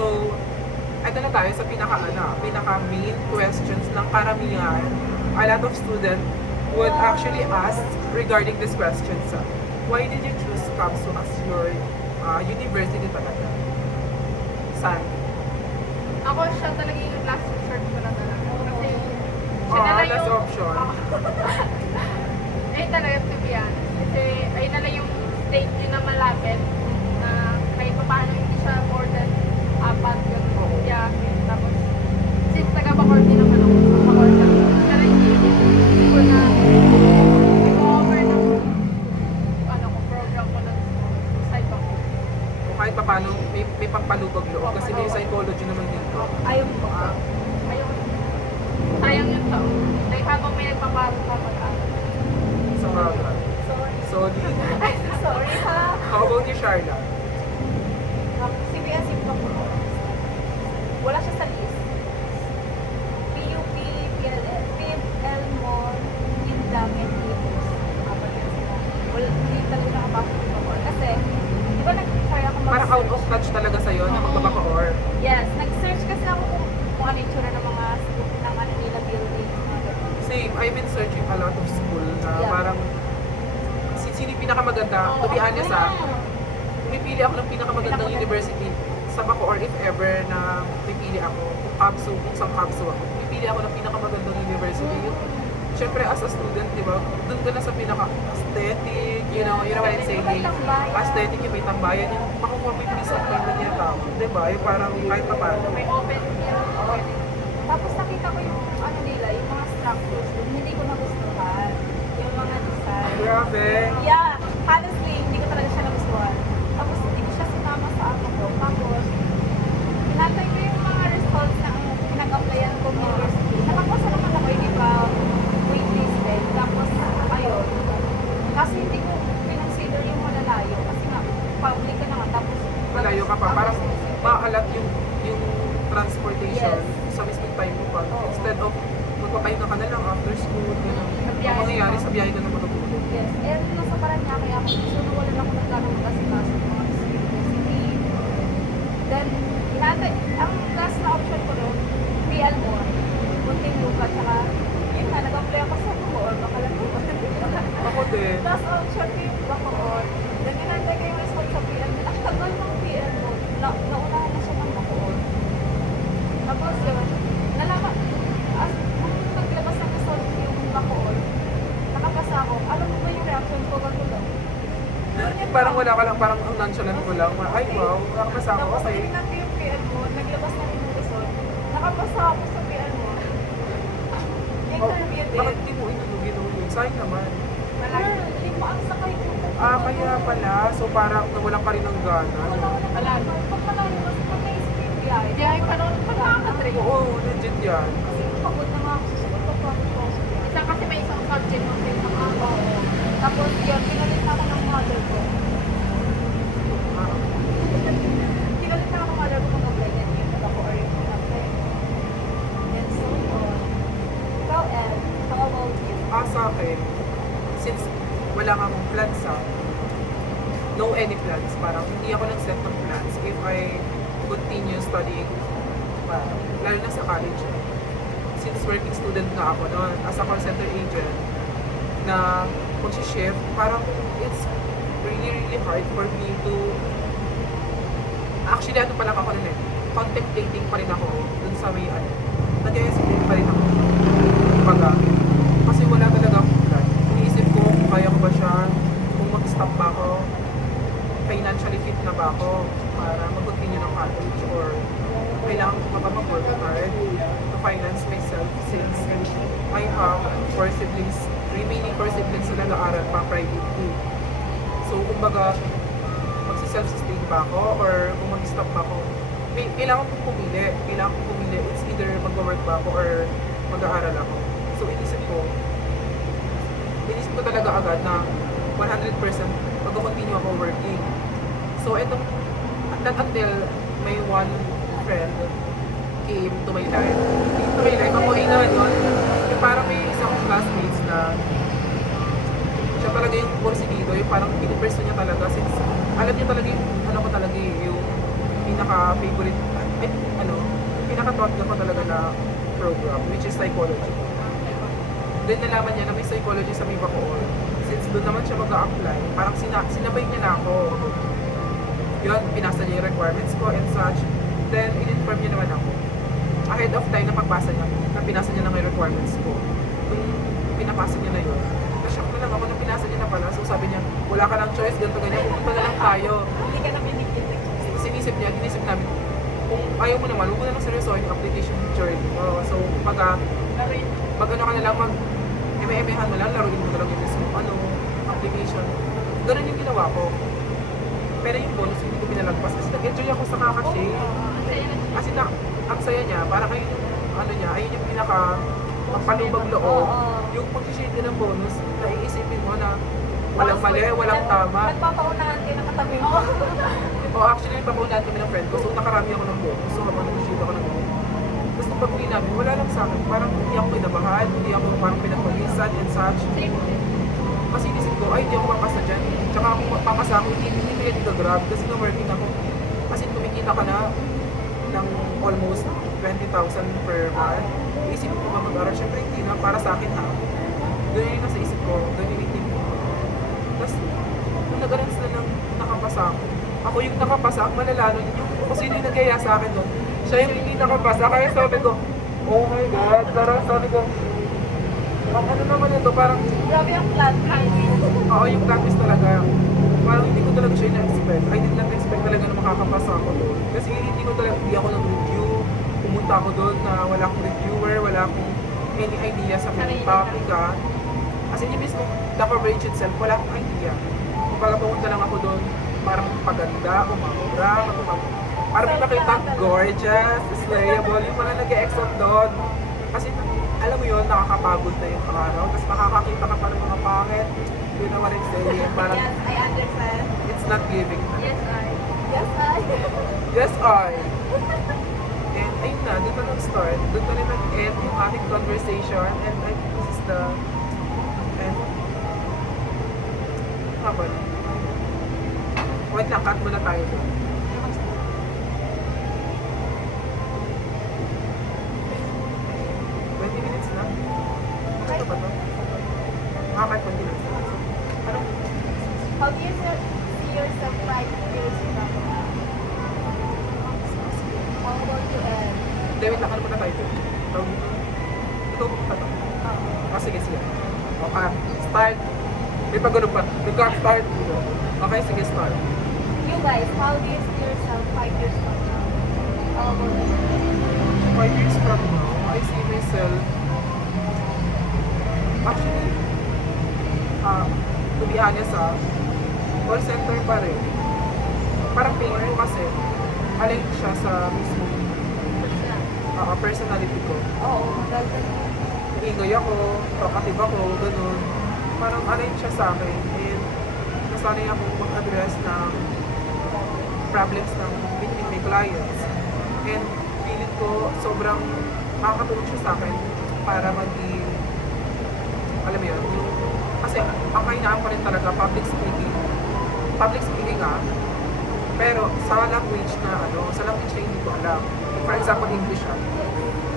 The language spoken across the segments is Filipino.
So, ito na tayo sa pinaka main questions ng karamihan. A lot of students would actually ask regarding this questions. Why did you choose CAPSU as your university talaga? San? Ako siya talaga yung last resort ko na talaga. Kasi siya na lang Last yung... option. Ayun talaga, to be honest. Kasi ayun na lang yung state yun na malapit na kahit pa paano hindi siya more than 4 yung biyahe. Tapos, since taga-Bacoor din naman ako sa Bacoor lang. Siya lang yung school na i-offer ng program ko ng side ako. Kahit pa paano, may pampalubag loob kasi may psychology naman dito. Ayaw mo ba? Ayun. Sayang yung taon. Like habang may nagpapasok ka mag-aral. Sa bagay. Sorry. Solid. Ay, sorry ha. How about you, Sharla? CBS yung po. Wala siya sa list. PUP, PLL, PL Mall, Indang, and Libos. Apat yun sila. Wala, hindi talaga nakapasok yung Bacoor. Kasi, di ba nag-try ako mag-search? Para out of touch talaga sa'yo na magbabacoor. Yes, nag-search kasi ako kung ano yung tsura ng mga school ng Manila building. Mga ganun. Same, I've been searching a lot of school na Yeah. parang sino yung pinakamaganda. To be honest pumipili ako ng pinakamagandang university sa Bacoor if ever na pipili ako. Kung CAPSU, kung sa CAPSU ako. Pipili ako ng pinakamagandang university. Siyempre as a student, di ba, doon ka na sa pinaka-aesthetic, you know what I'm saying? May tambayan. Aesthetic yung may tambayan, yung makukuha mo yung peace of mind na niya tao. Di ba? Yung parang kahit pa paano. May open field. Tapos nakita ko yung ano nila, yung mga structures dun, hindi ko nagustuhan. Yung mga design. Grabe. Yeah, honestly, hindi ko talaga siya nagustuhan. Tapos hindi ko siya sinama sa ako ko. Tapos, pinatay ko yung mga results na pinag-applyan ko university. Nakapasa naman ako, hindi pa waitlisted. Tapos, ayun. Kasi hindi ko pinonsider yung malalayo. Kasi nga, public ka na nga. Tapos, Malayo ka pa. Parang maalat yung transportation Yes. sa mismong time mo pa. Oo. Instead of magpapahinga ka na lang after school, gano'n. Sa Ang biyahe. mangyayari sa biyahe ka na matutulog. Yes. Eh, nasa Paranaque ako. So, nawalan ako ng gano'ng mag-asikaso ng mga university. Then, ang last na option ko nun, PL Mall, Munting Lupa, tsaka, yun na, nag-apply ako sa Bacoor, baka lang po. Ako din. Last option ko yung Bacoor. Then, inantay ko yung result sa PL Mall. Ang tagal ng PL Mall. Naunahan na siya ng Bacoor. Tapos, yun, nalaman, nung naglabas ng result yung Bacoor, nakapasa ako. Alam mo ba yung reaction ko bago lang? Parang wala ka lang, parang ang nonchalant ko lang. Ay wow, nakapasa ako. Tapos Okay. tinignan ko yung PL mo, naglabas na rin yung result. Nakapasa ako sa PL mo. Interview Bakit din. di mo inulugin? Sayang naman. Malayo. Lima ang sakay ko. Kaya pala. So parang nawalan ka rin ng gana. Malayo. Pag malayo, kasi pag naisip ko yung biyahe. Biyahe pa noon, pag nakaka-train. Oo, legit yan. Kasi pagod na nga ako sa susunod ko pa ako. Isa kasi may isang subject ng train ng ako. Tapos yun, pinalit na ako ng mother ko. Ah, Pinalit na ako ng mother ko mag-apply. Then yun, ako or yung mag-apply. And so on. Ikaw, El, how about you? Sa akin, since wala kang plans no any plans, parang hindi ako nag-set ng plans if I continue studying, lalo na sa college. Since working student na ako noon, as a call center agent, na mag-shift, parang it's really hard for me to, actually ano pala ako nun contemplating pa rin ako dun sa may nag-hesitate pa rin ako. Kumbaga, kasi wala talaga akong plan. Iniisip ko kung kaya ko ba siya, kung mag-stop ba ako, financially fit na ba ako para mag-continue ng college, or kailangan ko pa ba mag-work hard to finance myself since I have 4 siblings, remaining 4 siblings na nag-aaral pa privately. So, kumbaga, magsi-self-sustain ba ako or kung mag-stop ba ako, kailangan kong pumili. It's either mag-work ba ako or mag-aaral ako. So, inisip ko talaga agad na 100% mag-continue ako working. So, not until may one friend came to my life. Ako ay naman yun. Yung parang may isang classmates na siya talaga yung porsigido, yung parang piniperso niya talaga since alam niya talaga yung ano ko talaga yung pinaka-favorite ano, pinaka-thought ko talaga na program, which is psychology. Then nalaman niya na may psychology sa may Bacoor. Since doon naman siya mag-a-apply, parang sinabay niya na ako. Yun, pinasa niya yung requirements ko and such. Then, in-inform niya naman ako. Ahead of time na pagpasa niya, na pinasa niya lang yung requirements ko. Nung pinapasa niya na yun, na-shock na lang ako na pinasa niya na pala. So sabi niya, wala ka ng choice, ganito ganyan, pupunta na lang tayo. Hindi ka na binigyan ng choice. Sinisip namin, kung ayaw mo naman, huwag mo na lang seryosohin yung application journey mo. So, mag ano ka na lang, eme-emehan mo lang, laruin mo na lang yung mismo, application. Ganun yung ginawa ko. Pero yung bonus, hindi ko pinalagpas kasi nag-enjoy ako sa kakashare. Kasi ang saya niya, parang ayun yung, ayun yung magpalubag loob. Yung pag-share din ng bonus, naiisipin mo na walang mali, walang tama. Nagpapaunahan kayo ng katabi mo. Actually, nagpapaunahan kami ng friend ko, so nakarami ako ng bonus. So habang nag-share ako ng bonus. Tapos nung pag-uwi namin, wala lang sa akin. Parang hindi ako kinabahan, hindi ako parang pinagpagisan and such. Kasi inisip ko, ay, hindi ako papasa dyan. Tsaka kung papasa ako, hindi ko yan ito-grab kasi na-working ako. Kasi kumikita ka na ng almost 20,000 per month. Iisipin ko ba mag-aral? Siyempre hindi na, para sa akin ha. Doon yung nasa isip ko, doon yung itin ko. Tapos, nung nag-aral sila ng nakapasa ako, ako yung nakapasa, ang malalano yung kung sino yung nagkaya sa akin doon. Siya yung hindi nakapasa, kaya sabi ko, oh my God, parang sabi ko, ang ano naman ito, parang Grabe yung plan. oo, yung practice talaga. Parang hindi ko talaga siya na-expect. I did not expect talaga na makakapasa ako doon. Kasi hindi ako nag-review. Pumunta ako doon na wala akong reviewer, wala akong any idea sa mga topic ha. As in, yung mismo, the coverage itself, wala akong idea. Kumbaga pumunta lang ako doon, parang paganda, umamura, parang may makita, gorgeous, slayable, yung mga nag-e-exam doon. Kasi alam mo yun, nakakapagod na yung araw. Tapos makakakita ka pa ng mga pangit. Yun naman yung saying, parang Yes, I understand. it's not giving na. Yes, I. Yes, I. Yes, I. And ayun na, doon na nag-start. Doon na rin nag-end yung ating conversation. And I think this is the end. Kapag. Wait lang, cut muna tayo doon. 20 minutes na? Ano ba ito? Makakay 20 minutes na. Anong? How do you see yourself 5 years from now? How about you, Ed? Hindi, wait lang, ano muna tayo doon? Ito pa ito. Sige. Okay, start. May pag pa. Nagka-start. Okay, sige, start. You guys, how do you see yourself 5 years from now? How about you? 5 years from now, I see myself actually, to be honest, call center pa rin. Parang feeling ko kasi, alin siya sa mismo personality ko. Oo, maganda. Ingay ako, talkative ako, ganun. Parang alin siya sa akin. And nasanay ako mag-address ng problems ng between my clients. And feeling ko sobrang makakatulong siya sa akin para maging, alam mo yun, kasi ang kainaan ko rin talaga public speaking pero sa language na sa language na hindi ko alam. For example, English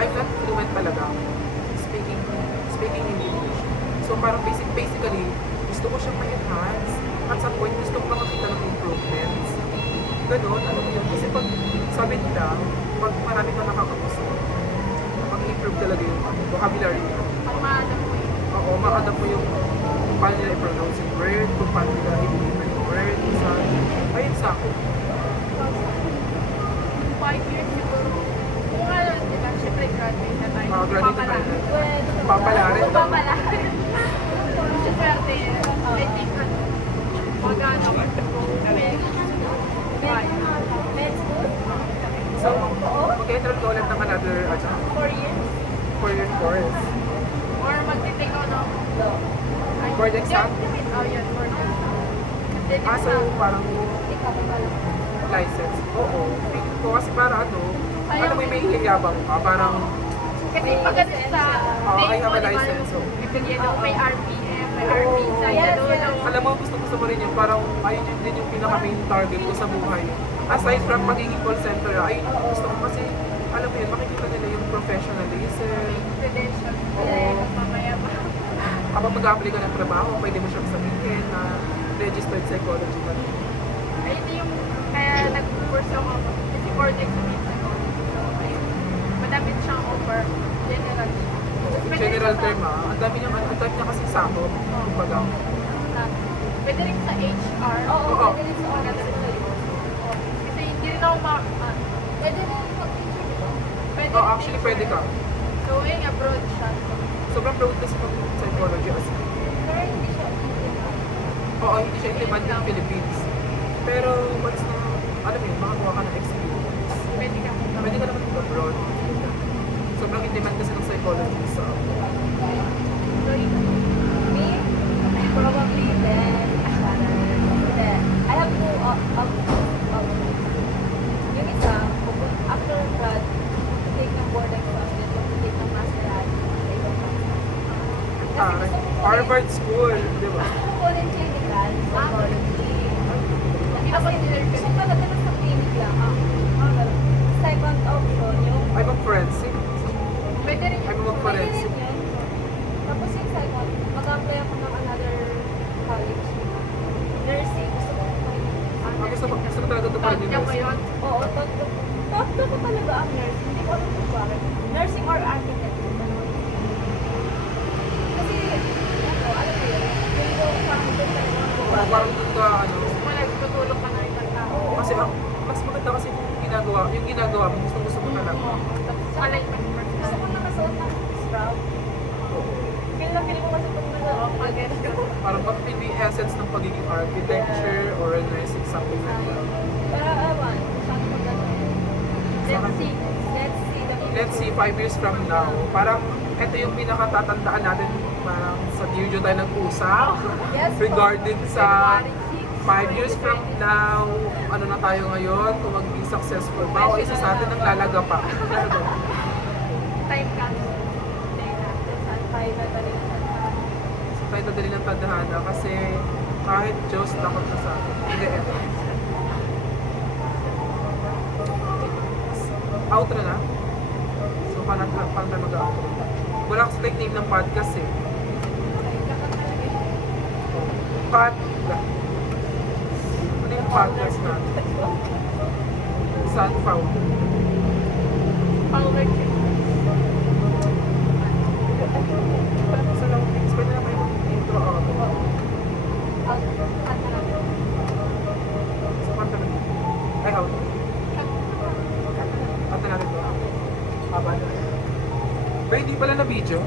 I'm not fluent talaga speaking in English. So parang basically gusto ko siyang ma-enhance. At some point gusto ko makakita ng improvements. Ganon, ano mo yun? Kasi pag sabi nila, pag marami ka nakakausap, mag-improve talaga yung vocabulary nila. Pang-maadap mo yun. Oo, makadap mo yung kung paano nila i-pronounce yung word, kung paano nila i-deliver yung word, ayun sa akin. 5 years siguro. Kung ano, di ba, syempre graduate na tayo. Graduate na tayo. Well, Papala rin. Kung papala. Kasi swerte, I think mag-ano, med school? So, mag-enroll ka ulit ng another 4 years? 4-year course. or mag-take ako ng Board exam? Oh, yun, board exam. Then, So parang Ikaw ba lang? license. Oo. Feeling ko kasi para alam mo yung may hiyabang ka, parang kasi pag sa I main have mo, a di ba, license, so. bibigyan ako may RPM, may RP sa Yes, dulo. yes. Alam mo, gusto ko rin yun. Parang ayun yun din yung pinaka main target ko sa buhay. Aside from magiging call center, ayun yung gusto ko kasi, alam mo yun, makikita nila yung professionalism. Credentials. Oo. Mamaya pa. Kapag mag-apply ka ng trabaho, pwede mo siyang sabihin na registered psychology ka. Ayun na yung kaya nag-course ako. Kasi Cortex sa minsan ko. So, ayun. Madami siyang offer. General siya. Pwede General rin sa- term ang dami niya kasi sako. Kumbaga, Pwede rin sa HR. Oo, Oo. pwede rin sa office ko yun. Kasi hindi rin ako Pwede rin mag-teacher, di ba? pwede oh, rin actually teacher. pwede ka. So, ayun, abroad siya. Sobrang proud kasi mag psychology as Pero hindi siya in-demand. oo, hindi siya in-demand ng Philippines. Pero once na, alam mo yun, makakuha ka ng experience. Pwede ka Pwede ka naman abroad. Sobrang in-demand kasi ng psychology sa So, Me? Probably then, then, I have two options. Yung isa, after grad, take ng board exam, then take ng masteral, take ng Taray. Harvard School, di ba? Gusto ko rin clinical psychology. Ako engineer ka Gusto rin. ko talaga lang sa clinic lang. Ganun. Second option, yung Ay, mag-forensic. Pwede rin Ay, yun. pwede mag-forensic. rin yun. Tapos yung second, mag-apply ako ng another college. Nursing. Gusto ko Gusto ko talaga ito pa rin Tag niya mo yun. Oo, tatlo ko talaga ang nursing. Hindi ko alam kung bakit. Nursing or architect. Kasi, alam mo yun, hindi ko parang doon talaga ako. Parang doon ka, ano, Gusto mo nagtutulong ka ng ibang tao. kasi mas maganda kasi yung ginagawa mo, gusto mo talaga. Tapos sa alignment Gusto ko nakasuot ng scrub. Feel na feel ko kasi pag pag-guess ka. Parang pag-feel yung essence ng pagiging architecture or nursing, something like that. Pero ewan, paano maganda? Let's see. Let's see, 5 years from now, parang ito yung pinakatatandaan natin parang sa Dirjo tayo nag-usap Yes, po. regarding sa February 5 years from now, ano na tayo ngayon, kung maging successful ba o isa sa atin ang lalaga pa. Time comes. Saan tayo na talaga sa So tayo nadali ng tadhana kasi kahit Diyos takot na sa atin. Hindi, eto. Outro na? So paano tayo mag-outro? Wala kasi like name ng podcast eh. Pod. Ano yung podcast natin? Sunfound. Power check. Sa long things, pwede na kayo mag-intro outro. Sa kanta na. Ay, outro. Kanta natin to. Haba na. Pero hindi pala na video.